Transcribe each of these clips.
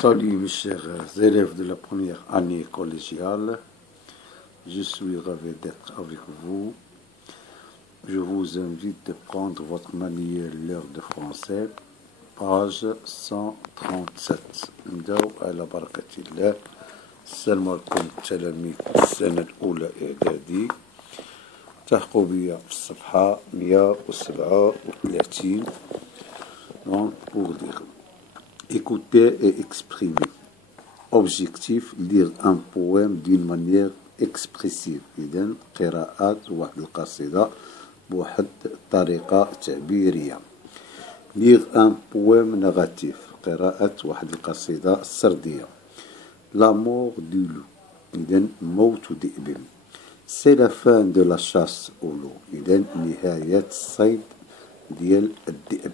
Salut mes chers élèves de la première année collégiale, je suis ravi d'être avec vous. Je vous invite de prendre votre manuel L'heure de français, page 137. نبداو على بركة الله. السلام عليكم تلاميذ السنة الأولى إعدادي. التحقوا بي في الصفحة 137. Donc, pour dire écouter et exprimer. Objectif, lire un poème d'une manière expressive. إذن قراءة واحد القصيدة بواحد الطريقة تعبيرية. Lire un poème narratif. قراءة واحد القصيدة سردية. La mort du loup. إذن موت ذئب. C'est la fin de la chasse au loup. إذن نهاية الصيد ديال الذئب.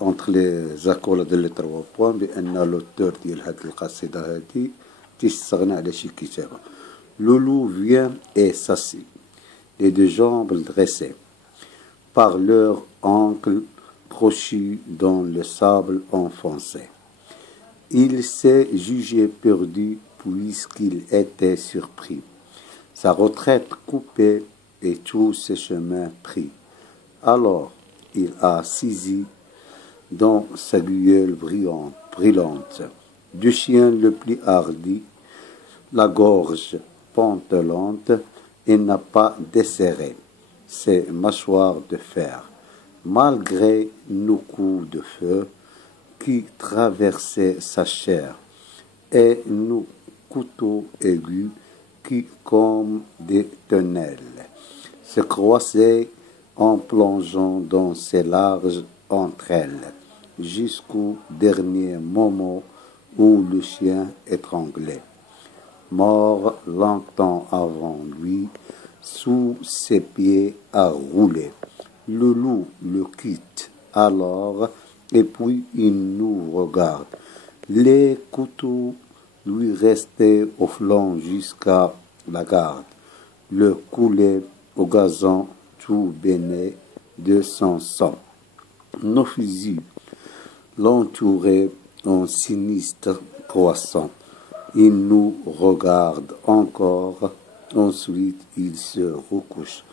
entre les accords de les 3 points بأن l'auteur ديال هاد القصيدة هادي تيستغنى على شي كتابة. Le loup vient et s'assied, les deux jambes dressées, par leur ancre crochue dans le sable enfoncé. Il s'est jugé perdu puisqu'il était surpris, sa retraite coupée et tous ses chemins pris. Alors, il a saisi dans sa gueule brillante du chien le plus hardi, la gorge pantelante, et n'a pas desserré ses mâchoires de fer, malgré nos coups de feu qui traversaient sa chair, et nos couteaux aigus qui, comme des tunnels, se croisaient en plongeant dans ses larges entrailles, jusqu'au dernier moment où le chien étranglait, mort longtemps avant lui, sous ses pieds à rouler. Le loup le quitte alors, et puis il nous regarde. Les couteaux lui restaient au flanc jusqu'à la garde. Le coulait au gazon tout baignait de son sang. Nos fusils l'entouraient en sinistre croissant. Il nous regarde encore, ensuite il se recouche,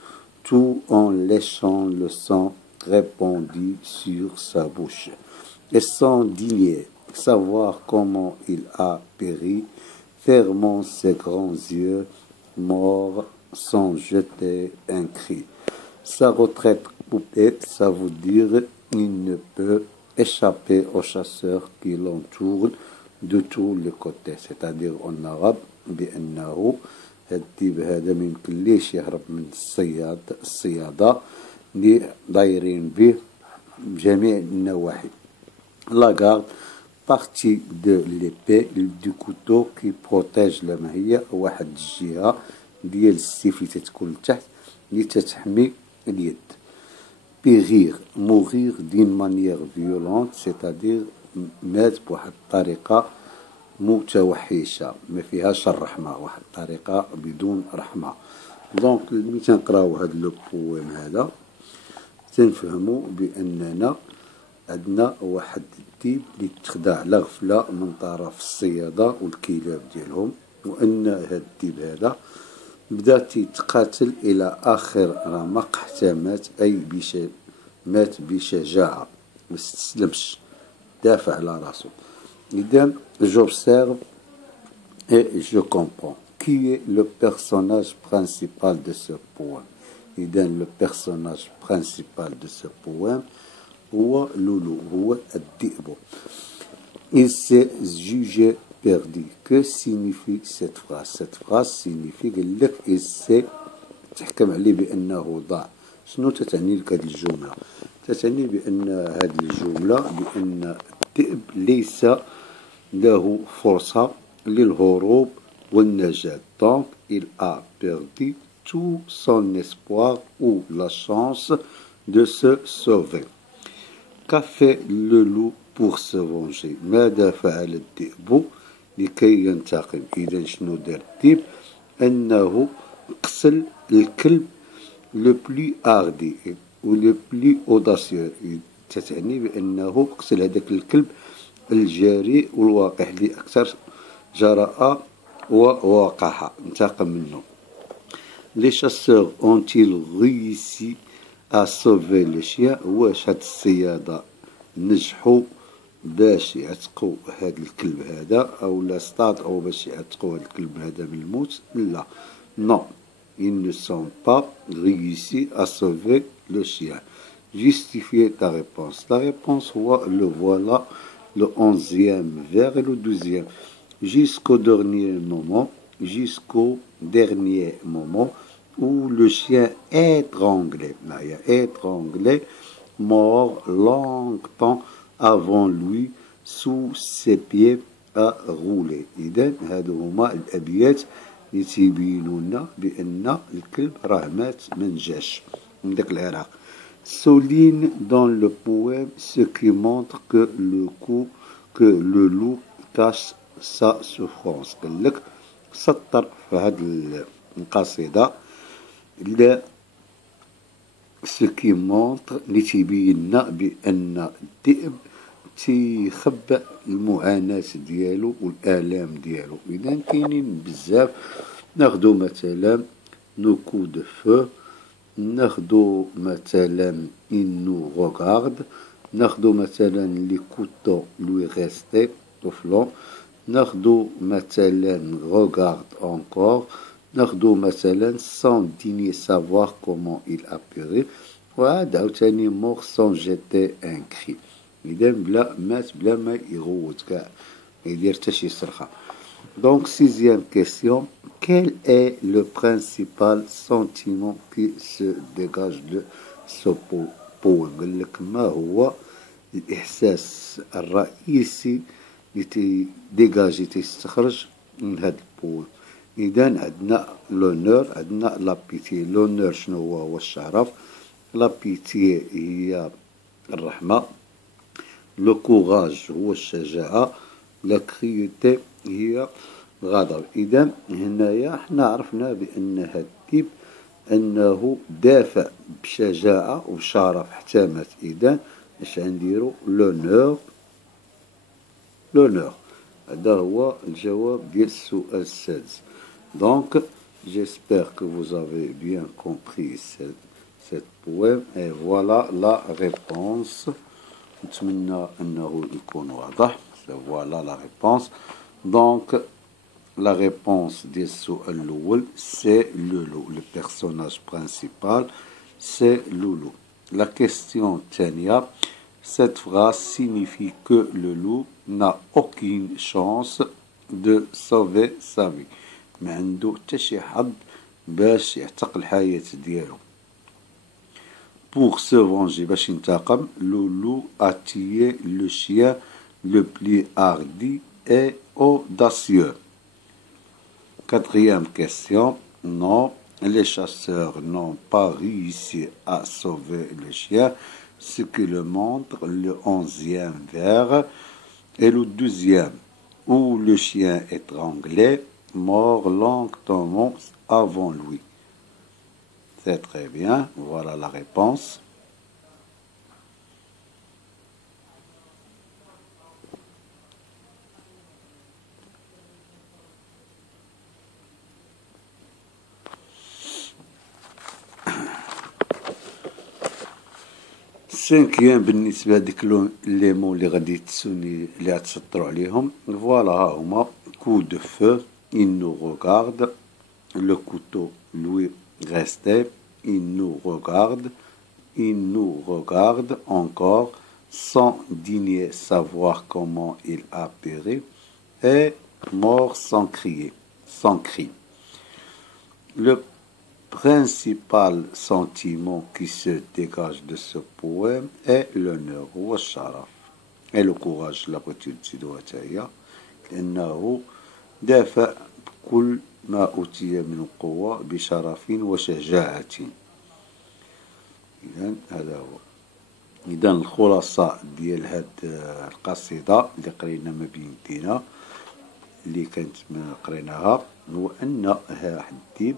tout en léchant le sang répandu sur sa bouche. Et sans digner savoir comment il a péri, fermant ses grands yeux, mort sans jeter un cri. Sa retraite coupée, ça veut dire il ne peut échapper aux chasseurs qui l'entourent de tous les côtés. C'est-à-dire en arabe بأنه الديب هذا ما يمكنليش يهرب من الصيادة اللي دايرين به بجميع النواحي. La garde, partie de l'épée, du couteau qui protège la مهية واحد الجهة ديال السيف اللي تتكون لتحت اللي تتحمي اليد. Périr, mourir d'une manière violente, c'est-à-dire مات بواحد الطريقة متوحشة ما فيهاش الرحمة، واحد الطريقة بدون رحمة. دونك ملي تنقراو هاد لو بويم هذا تنفهموا بأننا عندنا واحد الديب اللي تخدع على غفلة من طرف الصيادة والكلاب ديالهم، وأن هاد الديب هذا بدا تيتقاتل إلى آخر رمق حتى مات، أي مات بشجاعة ما استسلمش، دافع على راسو. إذن j'observe et je comprends. Qui est le personnage principal de ce poème? إذن le personnage principal de ce poème هو لولو، هو الذئب. Il s'est jugé perdu. Que signifie cette phrase? Cette phrase signifie قال لك il s'est تحكم عليه بأنه ضاع. شنو تتعني لك هذه الجملة؟ تتعني بأن هذه الجملة بأن الذئب ليس له فرصة للهروب والنجاة. Donc il a perdu tout son espoir ou la chance de se sauver. Qu'a fait le loup pour se venger? ماذا فعل الذئب لكي ينتقم؟ إذا شنو دار الذئب؟ أنه قتل الكلب le plus hardi ou le plus audacieux. تتعني بأنه قتل هذاك الكلب الجاري والواقح اللي أكثر جراءة ووقاحة، انتقم منه. لي شاسور اونتيل غيسي ا سوفي لو شيان، واش هاد الصيادة نجحوا باش يعتقوا هاد الكلب هذا او لا ستاد او باش يعتقوا هاد الكلب هذا من الموت؟ لا، نو ils ne sont pas réussi à sauver le chien. Justifiez ta réponse. La réponse, le voilà, le 11e vers et le 12e. Jusqu'au dernier moment, où le chien étranglé, mort longtemps avant lui, sous ses pieds à rouler. إذن هادو هما الأبيات اللي تيبينوا لنا بأن الكلب راه مات منجاش من داك العراق. Souligne dans le poème ce qui montre que le loup cache sa souffrance. قال لك سطر في هاد القصيدة ce qui montre اللي تيبين لنا بأن الذئب تيخبأ المعاناة ديالو والآلام ديالو. إذا كاينين بزاف، ناخدو مثلا نو كو دو فو، ناخدو مثلا il nous regarde، ناخدو مثلا لي كوتو لوي غيستي طفلون، ناخدو مثلا regarde encore، ناخدو مثلا sans digner savoir comment il a péri، وعاد عاوتاني mort sans jeter un cri. إذا بلا مات بلا ما يغوت كاع ما يدير حتى شي صرخة. Donc, sixième question, quel est le principal sentiment qui se dégage de ce poème؟ قال لك ما هو الإحساس الرئيسي اللي تيديجاجي تيستخرج من هذا البوم؟ إذا عندنا لونور، عندنا لابيتي. لونور شنو هو الشرف، لابيتي هي الرحمة، لو كوراج هو الشجاعة، لا كريوتي هي الغضب. إذا هنايا حنا عرفنا بأن هاد التيب أنه دافع بشجاعة وبشرف حتى مات. إذا اش غنديرو؟ لونور. هذا هو الجواب ديال السؤال السادس. Donc, j'espère que vous avez bien compris cette poème. Et voilà la réponse. نتمنى أنه يكون واضح. Voilà la réponse. Donc, la réponse ديال السؤال الأول c'est le loup. Le personnage principal c'est Loulou. La question الثانية، cette phrase signifie que le loup n'a aucune chance de sauver sa vie. ما عنده حتى شي حظ باش يعتق الحياة ديالو. Pour se venger, باش ينتقم، le loup a tué le chien le plus hardi et audacieux. Quatrième question, non, les chasseurs n'ont pas réussi à sauver le chien, ce qui le montre le 11e vers et le 12e, où le chien étranglé mort lentement avant lui. C'est très bien, voilà la réponse. cinquième بالنسبة لديك لي مو اللي غادي تسوني اللي غتسطروا عليهم. فوالا ها هما coup de feu, il nous regarde, le couteau lui restait, il nous regarde encore sans digner savoir comment il a péri, et mort sans cri. Le principal sentiment qui se dégage de ce poème est l'honneur والشرف et le courage. لا بغيتو تزيدوها حتى هي، لأنه دافع بكل ما أوتي من قوة بشرف وشجاعة. إذن هذا هو. إذن الخلاصة ديال هاد القصيدة اللي قرينا ما بين يدينا اللي كانت ما قريناها، هو أن واحد الديب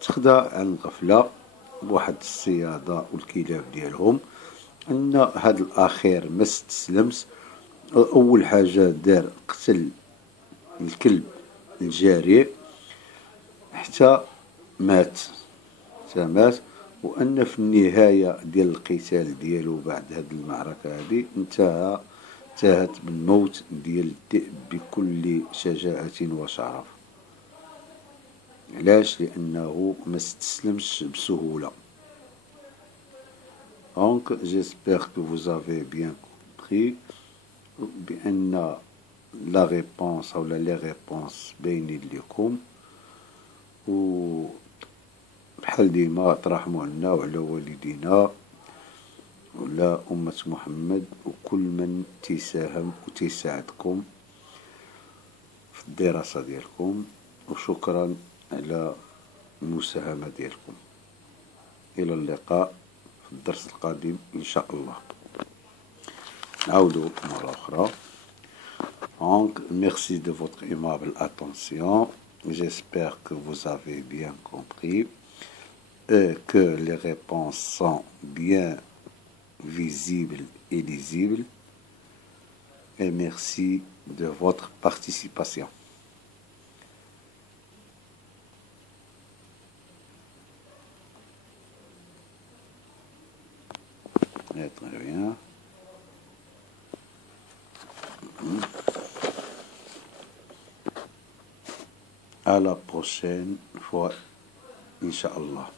تخدع عن الغفلة بواحد الصيادة والكلاب ديالهم، أن هاد الأخير ما استسلمش. أول حاجة دار قتل الكلب الجاري حتى مات، وأن في النهاية ديال القتال ديالو بعد هاد المعركة هادي انتهت بالموت ديال الذئب بكل شجاعة وشرف. علاش؟ لأنه ما استسلمش بسهولة. Donc j'espère que vous avez bien compris بأن لا ريبونس أو لي ريبونس باينين لكم، و بحال ديما ترحموا عنا وعلى والدينا وعلى أمة محمد وكل من تيساهم وتيساعدكم في الدراسة ديالكم، وشكرا على المساهمة ديالكم. إلى اللقاء في الدرس القادم إن شاء الله. نعاودو مرة أخرى. Donc, merci de votre aimable attention. J'espère que vous avez bien compris et que les réponses sont bien visibles et lisibles. Et merci de votre participation. Très bien. À la prochaine fois, Inch'Allah.